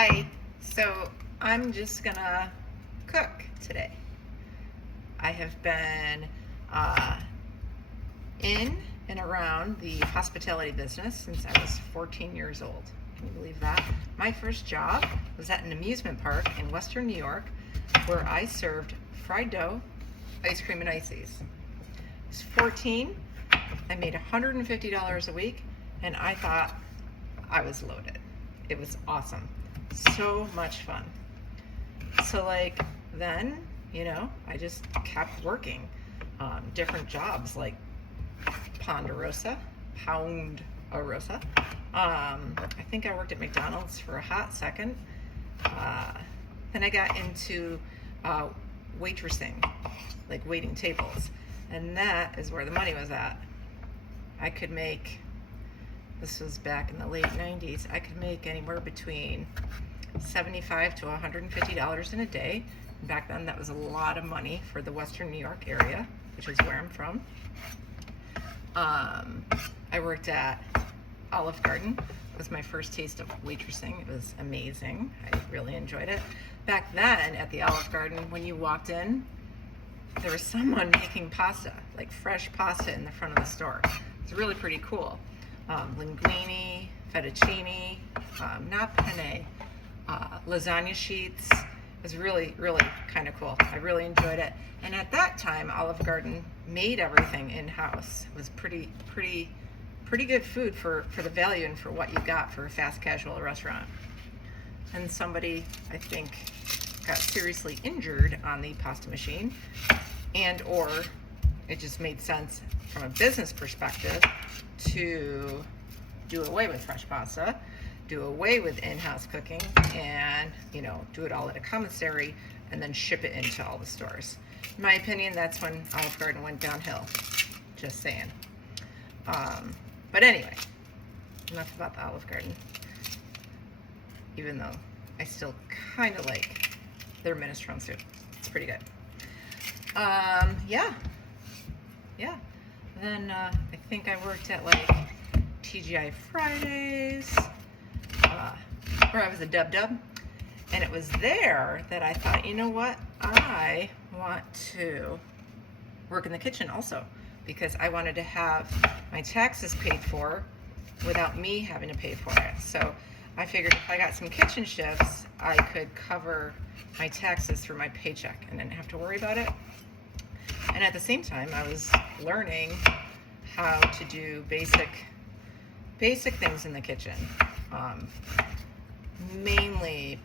Hi, so I'm just gonna cook today. I have been uh, in and around the hospitality business since I was 14 years old. Can you believe that? My first job was at an amusement park in Western New York where I served fried dough, ice cream, and ices. I was 14, I made $150 a week, and I thought I was loaded. It was awesome. So much fun. So then, I just kept working different jobs like Ponderosa, Pound-A-Rosa. I think I worked at McDonald's for a hot second. Then I got into waitressing, like waiting tables. And that is where the money was at. I could make, this was back in the late 90s, I could make anywhere between $75 to $150 in a day. Back then, that was a lot of money for the Western New York area, which is where I'm from. I worked at Olive Garden. It was my first taste of waitressing. It was amazing. I really enjoyed it. Back then, at the Olive Garden, when you walked in, there was someone making pasta, like fresh pasta in the front of the store. It's really pretty cool. Linguine, fettuccine, not penne, lasagna sheets. It was really, really kind of cool. I really enjoyed it. And at that time, Olive Garden made everything in-house. It was pretty good food for the value and for what you got for a fast casual restaurant. And somebody, I think, got seriously injured on the pasta machine, and or it just made sense from a business perspective to do away with fresh pasta, do away with in-house cooking, and do it all at a commissary and then ship it into all the stores. In my opinion, that's when Olive Garden went downhill. Just saying. But anyway, enough about the Olive Garden. Even though I still kind of like their minestrone soup. It's pretty good. Yeah. Then I think I worked at like TGI Fridays, where I was a dub-dub. And it was there that I thought, you know what? I want to work in the kitchen also, because I wanted to have my taxes paid for without me having to pay for it. So I figured if I got some kitchen shifts, I could cover my taxes through my paycheck and didn't have to worry about it. And at the same time, I was learning how to do basic things in the kitchen, mainly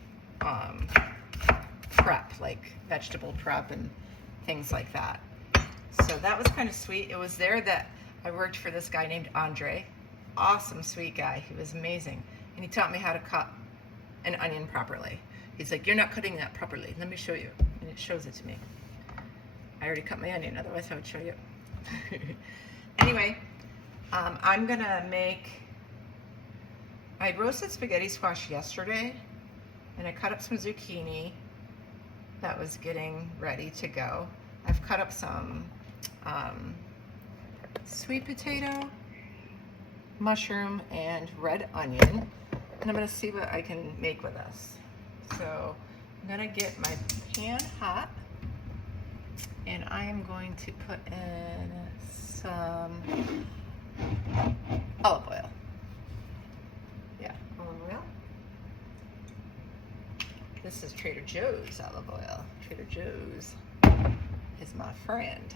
prep, like vegetable prep and things like that. So that was kind of sweet. It was there that I worked for this guy named Andre. Awesome, sweet guy. He was amazing. And he taught me how to cut an onion properly. He's like, you're not cutting that properly. Let me show you. And it shows it to me. I already cut my onion, otherwise I would show you. Anyway, I'm gonna make, I roasted spaghetti squash yesterday, and I cut up some zucchini that was getting ready to go. I've cut up some sweet potato, mushroom, and red onion, and I'm gonna see what I can make with this. So I'm gonna get my pan hot, and I am going to put in some olive oil. Yeah, olive oil. This is Trader Joe's olive oil. Trader Joe's is my friend.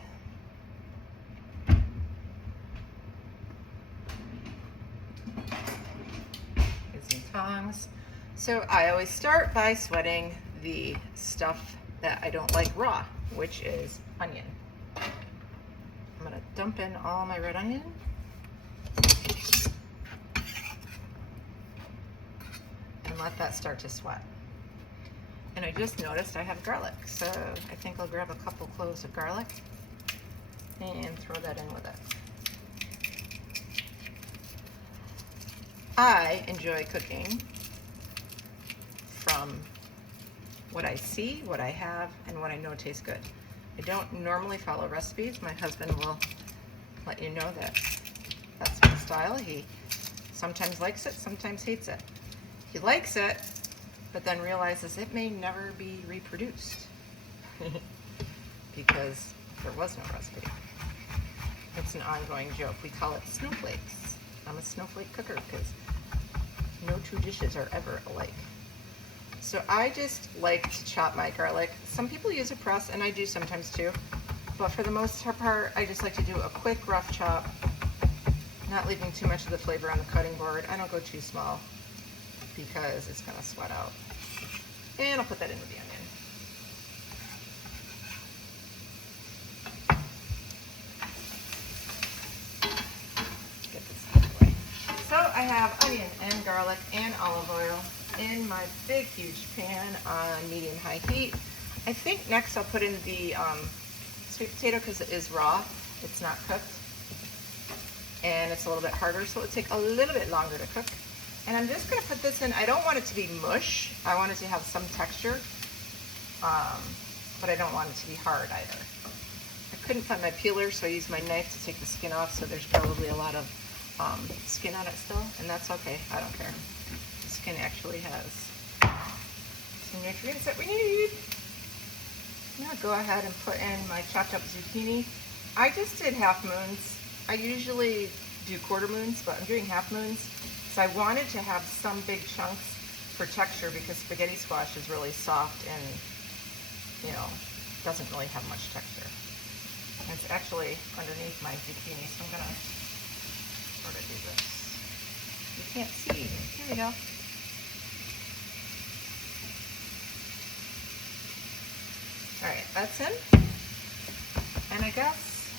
Get some tongs. So I always start by sweating the stuff that I don't like raw, which is onion. I'm gonna dump in all my red onion. And let that start to sweat. And I just noticed I have garlic, so I think I'll grab a couple cloves of garlic and throw that in with it. I enjoy cooking from what I see, what I have, and what I know tastes good. I don't normally follow recipes. My husband will let you know that that's my style. He sometimes likes it, sometimes hates it. He likes it, but then realizes it may never be reproduced because there was no recipe. It's an ongoing joke. We call it snowflakes. I'm a snowflake cooker because no two dishes are ever alike. So I just like to chop my garlic. Some people use a press, and I do sometimes too. But for the most part, I just like to do a quick rough chop, not leaving too much of the flavor on the cutting board. I don't go too small because it's gonna sweat out. And I'll put that in with the onion. Get this out of the way. So I have onion and garlic and olive oil in my big, huge pan on medium-high heat. I think next I'll put in the sweet potato because it is raw. It's not cooked. And it's a little bit harder, so it'll take a little bit longer to cook. And I'm just gonna put this in. I don't want it to be mush. I want it to have some texture, but I don't want it to be hard either. I couldn't find my peeler, so I used my knife to take the skin off, so there's probably a lot of skin on it still, and that's okay, I don't care. The skin actually has some nutrients that we need. I'm gonna go ahead and put in my chopped up zucchini. I just did half moons. I usually do quarter moons, but I'm doing half moons. So I wanted to have some big chunks for texture because spaghetti squash is really soft and, you know, doesn't really have much texture. And it's actually underneath my zucchini, so I'm gonna sort of do this. You can't see. Here we go. All right, that's in. And I guess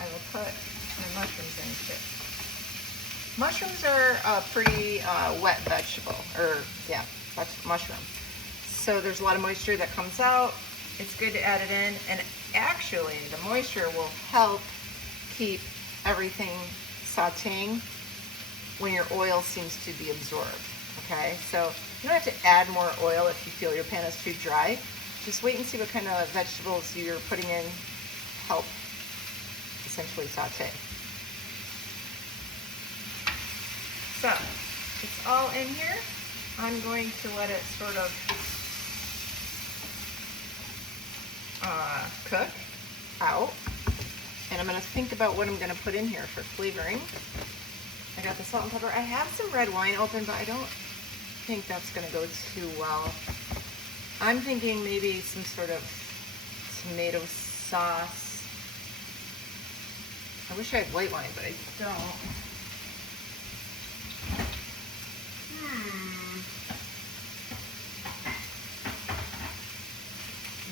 I will put my mushrooms in too. Mushrooms are a pretty wet vegetable, or yeah, that's mushroom. So there's a lot of moisture that comes out. It's good to add it in, and actually the moisture will help keep everything sauteing when your oil seems to be absorbed, okay? So you don't have to add more oil if you feel your pan is too dry. Just wait and see what kind of vegetables you're putting in help essentially saute. So it's all in here. I'm going to let it sort of cook out. And I'm going to think about what I'm going to put in here for flavoring. I got the salt and pepper. I have some red wine open, but I don't think that's going to go too well. I'm thinking maybe some sort of tomato sauce. I wish I had white wine, but I don't.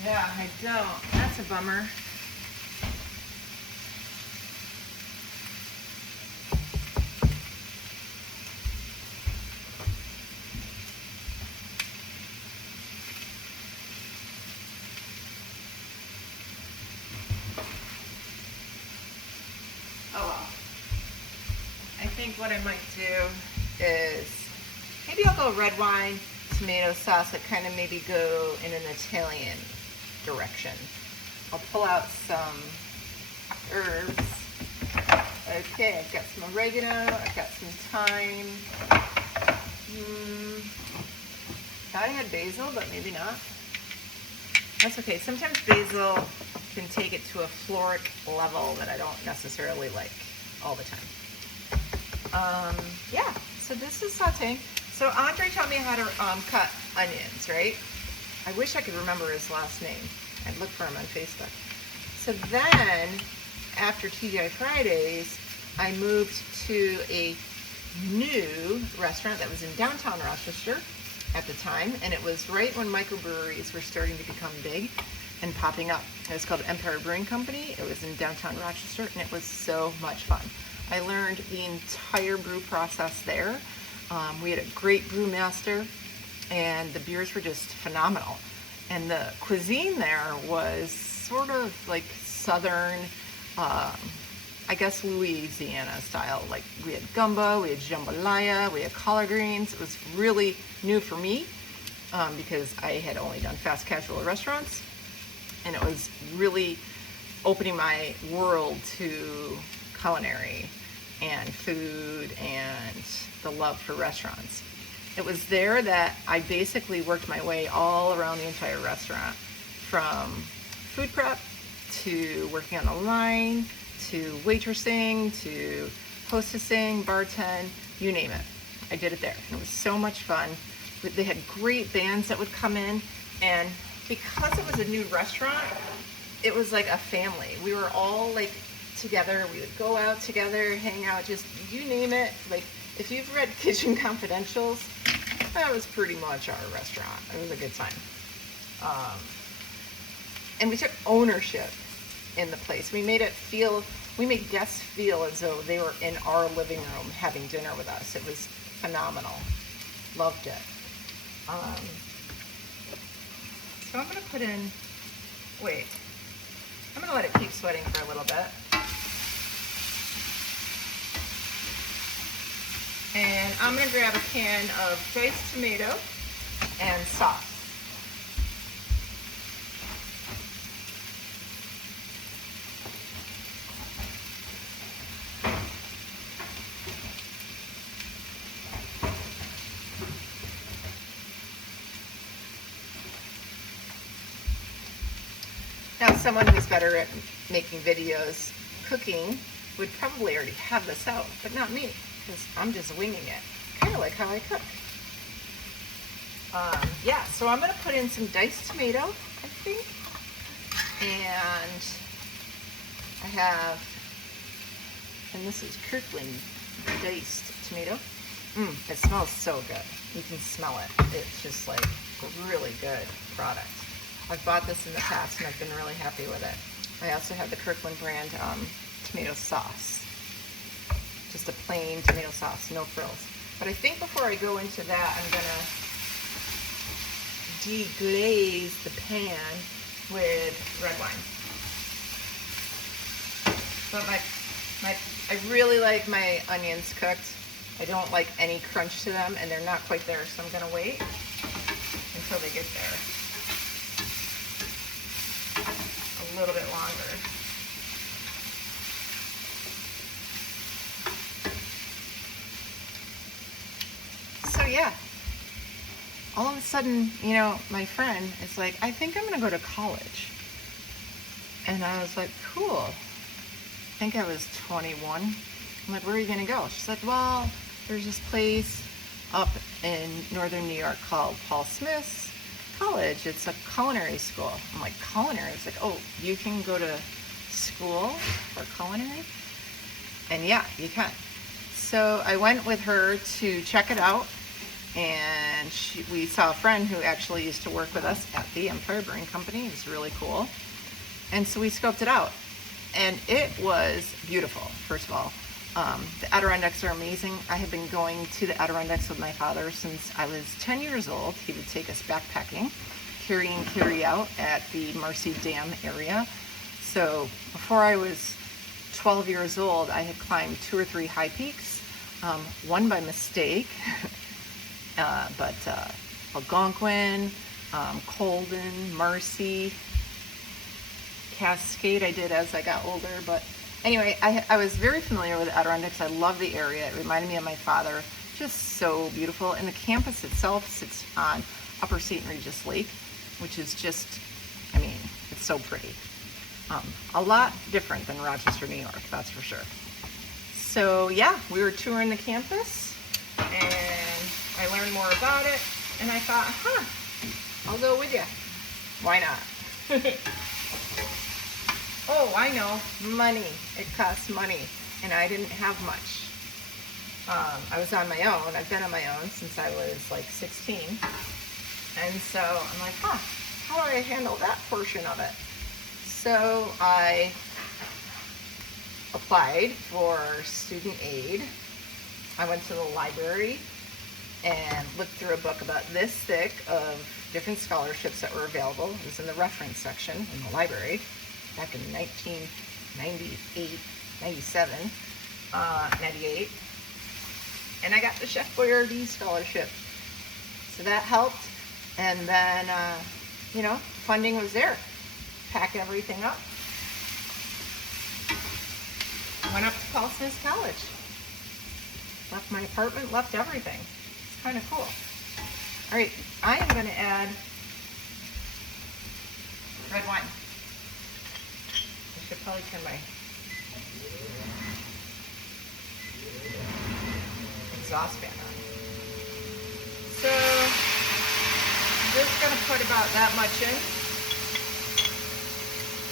Yeah, I don't. That's a bummer. Oh well. I think what I might do is maybe I'll go red wine, tomato sauce, that kind of maybe go in an Italian direction. I'll pull out some herbs. Okay, I've got some oregano, I've got some thyme. Thought I had basil, but maybe not. That's okay. Sometimes basil can take it to a floric level that I don't necessarily like all the time. Yeah, so this is sauteing. So Andre taught me how to cut onions, right? I wish I could remember his last name. I'd look for him on Facebook. So then, after TGI Fridays, I moved to a new restaurant that was in downtown Rochester at the time, and it was right when microbreweries were starting to become big and popping up. It was called Empire Brewing Company. It was in downtown Rochester, and it was so much fun. I learned the entire brew process there. We had a great brewmaster, and the beers were just phenomenal. And the cuisine there was sort of like southern, I guess Louisiana style. Like we had gumbo, we had jambalaya, we had collard greens. It was really new for me because I had only done fast casual restaurants. And it was really opening my world to culinary and food and the love for restaurants. it was there that I basically worked my way all around the entire restaurant, from food prep to working on the line to waitressing to hostessing, bartend, you name it. I did it there. And it was so much fun. They had great bands that would come in, and because it was a new restaurant, it was like a family. We were all like together. We would go out together, hang out, just you name it. Like if you've read Kitchen Confidentials, that was pretty much our restaurant. It was a good time. And we took ownership in the place. We made guests feel as though they were in our living room having dinner with us. It was phenomenal. Loved it. So I'm gonna put in, I'm gonna let it keep sweating for a little bit. And I'm gonna grab a can of diced tomato and sauce. Now, someone who's better at making videos, cooking, would probably already have this out, but not me, because I'm just winging it, kind of like how I cook. Yeah, so I'm going to put in some diced tomato, I think, and this is Kirkland diced tomato. It smells so good. You can smell it. It's just like a really good product. I've bought this in the past and I've been really happy with it. I also have the Kirkland brand tomato sauce. Just a plain tomato sauce, no frills. But I think before I go into that, I'm gonna deglaze the pan with red wine. But I really like my onions cooked. I don't like any crunch to them, and they're not quite there, so I'm gonna wait until they get there. A little bit longer. So yeah, all of a sudden, my friend is like, I think I'm gonna go to college. And I was like, cool. I think I was 21. I'm like, where are you gonna go? She's like, well, there's this place up in northern New York called Paul Smith's College. It's a culinary school. I'm like, culinary? It's like, oh, you can go to school for culinary? And yeah, you can. So I went with her to check it out, and we saw a friend who actually used to work with us at the Empire Brewing Company. It was really cool. And so we scoped it out, and it was beautiful, first of all. The Adirondacks are amazing. I have been going to the Adirondacks with my father since I was 10 years old. He would take us backpacking, carry in, carry out at the Marcy Dam area. So before I was 12 years old, I had climbed 2 or 3 high peaks, one by mistake, but Algonquin, Colden, Marcy, Cascade I did as I got older, but anyway, I was very familiar with the Adirondacks. I love the area. It reminded me of my father. Just so beautiful. And the campus itself sits on Upper St. Regis Lake, which is just, it's so pretty. A lot different than Rochester, New York, that's for sure. So yeah, we were touring the campus, and I learned more about it, and I thought, I'll go with you. Why not? Oh, I know, money. It costs money, and I didn't have much. I was on my own. I've been on my own since I was like 16. And so I'm like, how do I handle that portion of it? So I applied for student aid. I went to the library and looked through a book about this thick of different scholarships that were available. It was in the reference section in the library back in 1998, 97, 98. And I got the Chef Boyardee scholarship. So that helped. And then, funding was there. Pack everything up. Went up to Paul Smith's College. Left my apartment, left everything. It's kind of cool. All right, I am gonna add red wine. I should probably turn my exhaust fan on. So, just gonna put about that much in.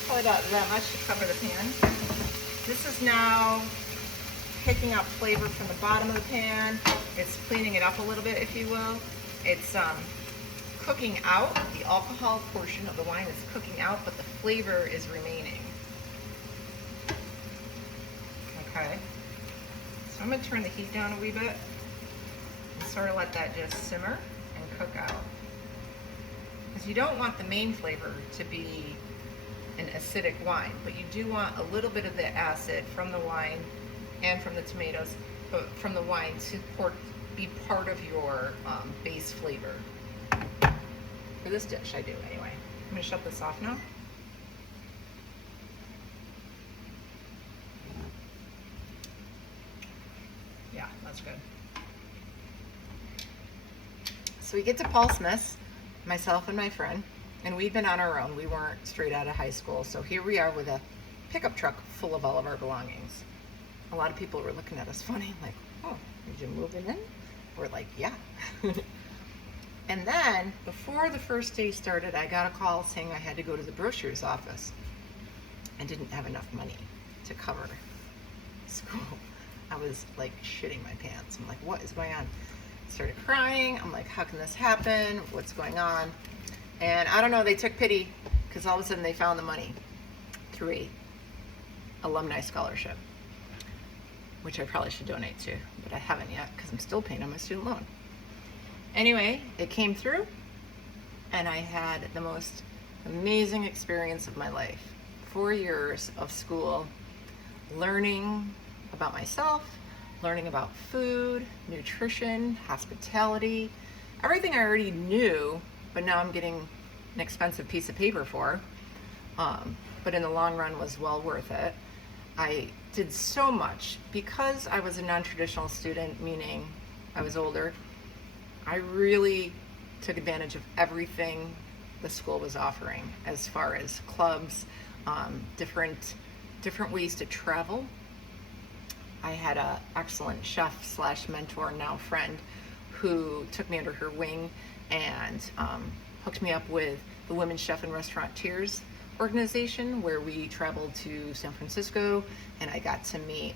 Probably about that much to cover the pan. This is now picking up flavor from the bottom of the pan. It's cleaning it up a little bit, if you will. It's cooking out. The alcohol portion of the wine is cooking out, but the flavor is remaining. Okay. So I'm going to turn the heat down a wee bit and sort of let that just simmer and cook out. Because you don't want the main flavor to be an acidic wine, but you do want a little bit of the acid from the wine and from the tomatoes, but from the wine to be part of your base flavor. For this dish, I do anyway. I'm going to shut this off now. Yeah, that's good. So we get to Paul Smith's, myself and my friend, and we'd been on our own. We weren't straight out of high school, so here we are with a pickup truck full of all of our belongings. A lot of people were looking at us funny, like, oh, did you move in? We're like, yeah. And then, before the first day started, I got a call saying I had to go to the brochure's office. I didn't have enough money to cover school. I was like shitting my pants. I'm like, what is going on? Started crying. I'm like, how can this happen? What's going on? And I don't know, they took pity because all of a sudden they found the money through a alumni scholarship, which I probably should donate to, but I haven't yet because I'm still paying on my student loan. Anyway, it came through and I had the most amazing experience of my life. 4 years of school, learning about myself, learning about food, nutrition, hospitality, everything I already knew, but now I'm getting an expensive piece of paper for, but in the long run was well worth it. I did so much because I was a non-traditional student, meaning I was older. I really took advantage of everything the school was offering as far as clubs, different ways to travel. I had an excellent chef slash mentor, now friend, who took me under her wing and hooked me up with the Women's Chef and Restaurateurs organization, where we traveled to San Francisco, and I got to meet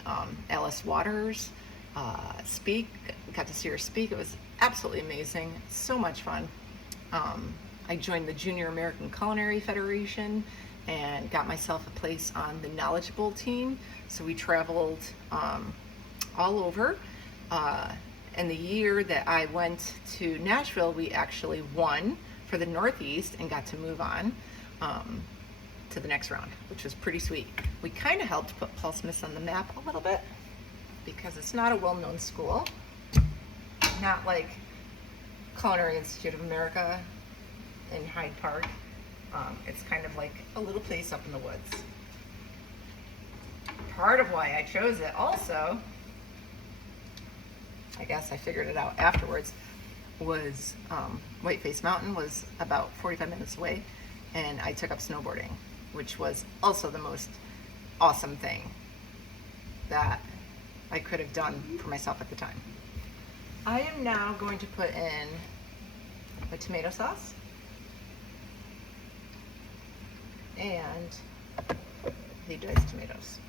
Alice Waters speak. Got to see her speak. It was absolutely amazing. So much fun. I joined the Junior American Culinary Federation and got myself a place on the Knowledgeable team. So we traveled all over. And the year that I went to Nashville, we actually won for the Northeast and got to move on to the next round, which was pretty sweet. We kind of helped put Paul Smith's on the map a little bit because it's not a well-known school, not like Culinary Institute of America in Hyde Park. It's kind of like a little place up in the woods. Part of why I chose it also, I guess I figured it out afterwards, was Whiteface Mountain was about 45 minutes away, and I took up snowboarding, which was also the most awesome thing that I could have done for myself at the time. I am now going to put in a tomato sauce and the diced tomatoes.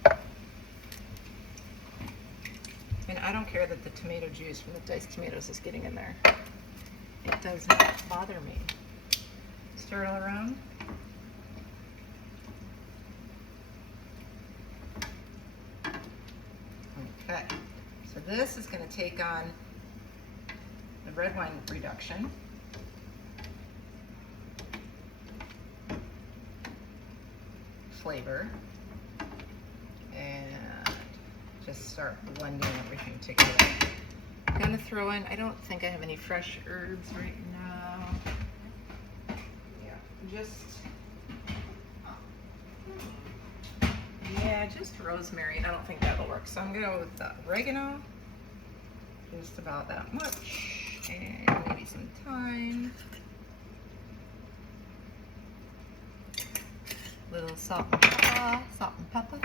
And I don't care that the tomato juice from the diced tomatoes is getting in there. It does not bother me. Stir it all around. Okay, so this is going to take on the red wine reduction. Flavor. And just start blending everything together. I'm going to throw in, I don't think I have any fresh herbs right now. Yeah, just rosemary. I don't think that'll work. So I'm going to go with the oregano, just about that much. And maybe some thyme. Little salt and pepper,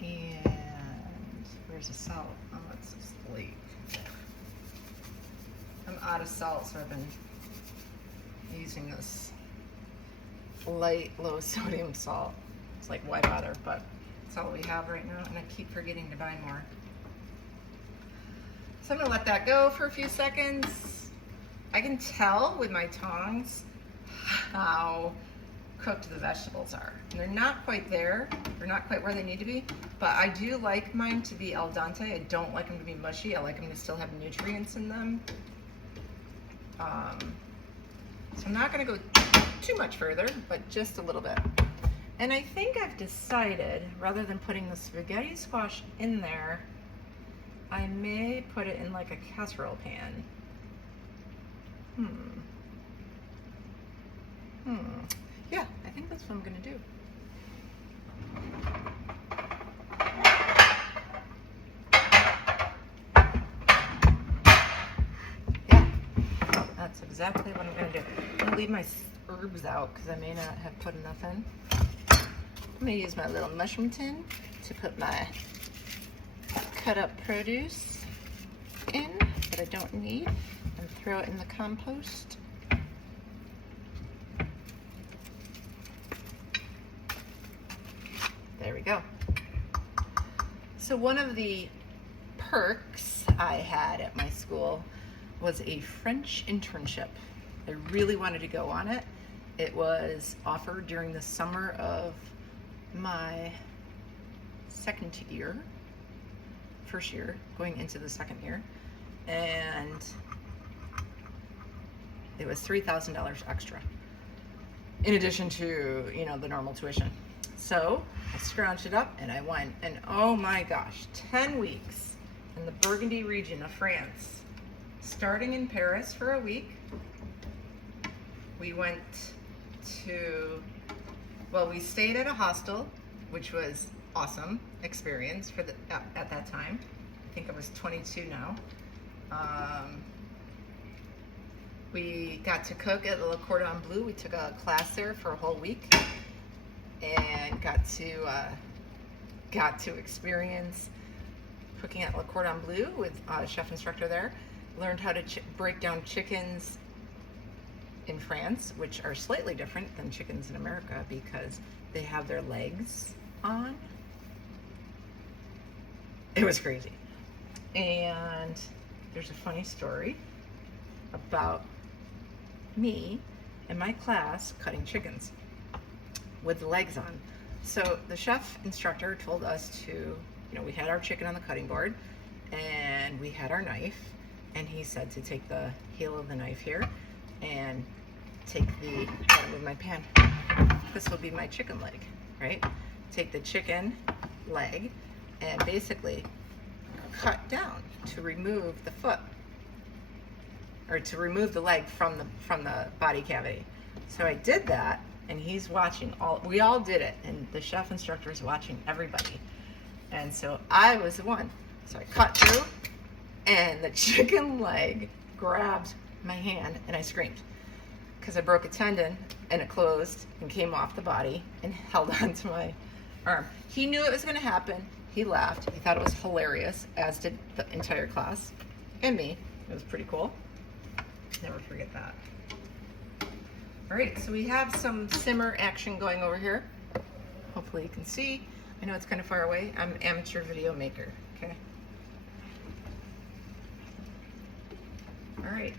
And where's the salt? Oh, it's just late. I'm out of salt, so I've been using this light, low sodium salt. It's like, why bother? But it's all we have right now, and I keep forgetting to buy more. So I'm gonna let that go for a few seconds. I can tell with my tongs how cooked the vegetables are. And they're not quite there. They're not quite where they need to be, but I do like mine to be al dente. I don't like them to be mushy. I like them to still have nutrients in them. So I'm not gonna go too much further, but just a little bit. And I think I've decided, rather than putting the spaghetti squash in there, I may put it in like a casserole pan. Yeah, I think that's what I'm gonna do. Yeah, that's exactly what I'm gonna do. I'm gonna leave my herbs out because I may not have put enough in. I'm gonna use my little mushroom tin to put my cut up produce in that I don't need and throw it in the compost. There we go. So one of the perks I had at my school was a French internship. I really wanted to go on it. It was offered during the summer of my first year, going into the second year, and it was $3,000 extra in addition to, you know, the normal tuition. So I scrounged it up and I went, and oh my gosh, 10 weeks in the Burgundy region of France, starting in Paris for a week. We went to, well, we stayed at a hostel, which was awesome experience for at that time. I think I was 22 now. We got to cook at Le Cordon Bleu. We took a class there for a whole week and got to experience cooking at Le Cordon Bleu with a chef instructor there. Learned how to break down chickens in France, which are slightly different than chickens in America because they have their legs on. It was crazy. And there's a funny story about me and my class cutting chickens with the legs on. So the chef instructor told us to, you know, we had our chicken on the cutting board and we had our knife, and he said to take the heel of the knife here and take the bottom of my pan. This will be my chicken leg, right? Take the chicken leg and basically cut down to remove the foot, or to remove the leg from the body cavity. So I did that, and he's watching we all did it, and the chef instructor is watching everybody. And so I was the one. So I cut through, and the chicken leg grabbed my hand, and I screamed because I broke a tendon, and it closed and came off the body and held onto my arm. He knew it was going to happen. He laughed. He thought it was hilarious, as did the entire class and me. It was pretty cool. Never forget that. All right, so we have some simmer action going over here. Hopefully you can see. I know it's kind of far away. I'm an amateur video maker, okay? All right.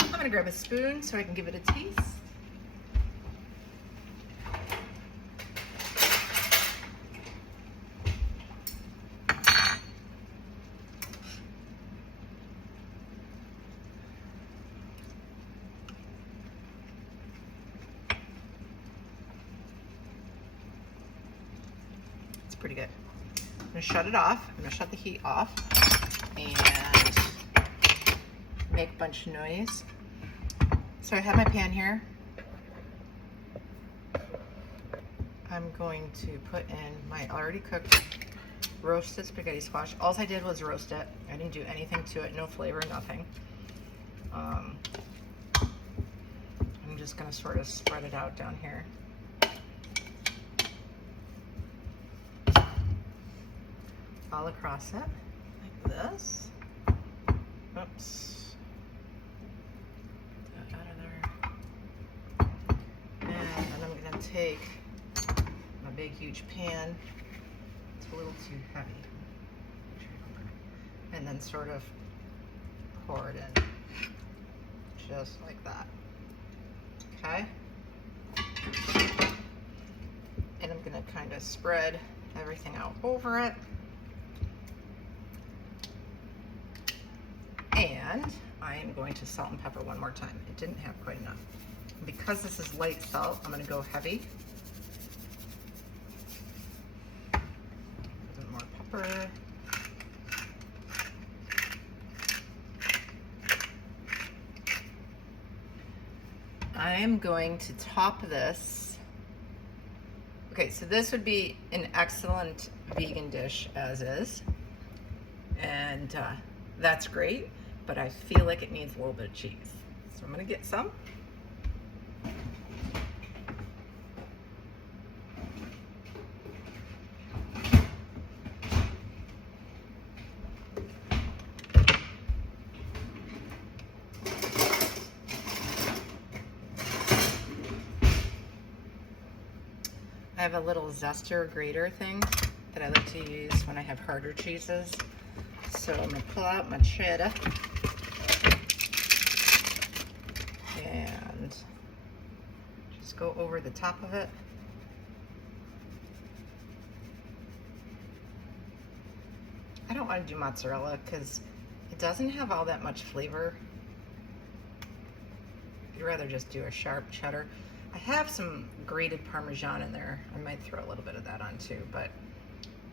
I'm gonna grab a spoon so I can give it a taste. It's pretty good. I'm gonna shut it off. I'm gonna shut the heat off and make a bunch of noise. So I have my pan here. I'm going to put in my already cooked roasted spaghetti squash. All I did was roast it. I didn't do anything to it, no flavor, nothing. I'm just gonna sort of spread it out down here. All across it, like this. Oops. Get that out of there. And then I'm gonna take my big huge pan. It's a little too heavy. And then sort of pour it in, just like that. Okay? And I'm gonna kind of spread everything out over it. And I am going to salt and pepper one more time. It didn't have quite enough. Because this is light salt, I'm gonna go heavy. A little more pepper. I am going to top this. Okay, so this would be an excellent vegan dish as is. And that's great, but I feel like it needs a little bit of cheese. So I'm gonna get some. I have a little zester grater thing that I like to use when I have harder cheeses. So I'm gonna pull out my cheddar and just go over the top of it. I don't want to do mozzarella because it doesn't have all that much flavor. You'd rather just do a sharp cheddar. I have some grated Parmesan in there. I might throw a little bit of that on too, but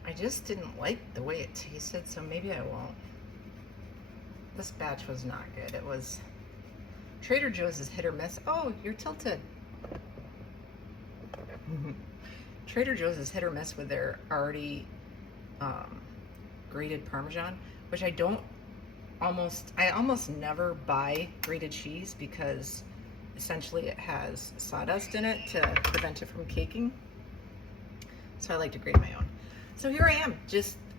I just didn't like the way it tasted, so maybe I won't. This batch was not good. It was, Trader Joe's is hit or miss. Oh, you're tilted. Trader Joe's is hit or miss with their already grated Parmesan, which I almost never buy grated cheese because essentially it has sawdust in it to prevent it from caking. So I like to grate my own. So here I am,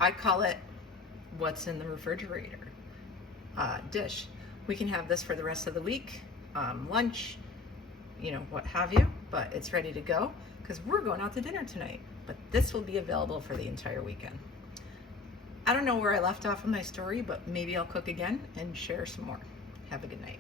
I call it what's in the refrigerator dish. We can have this for the rest of the week, lunch, you know, what have you, but it's ready to go because we're going out to dinner tonight. But this will be available for the entire weekend. I don't know where I left off in my story, but maybe I'll cook again and share some more. Have a good night.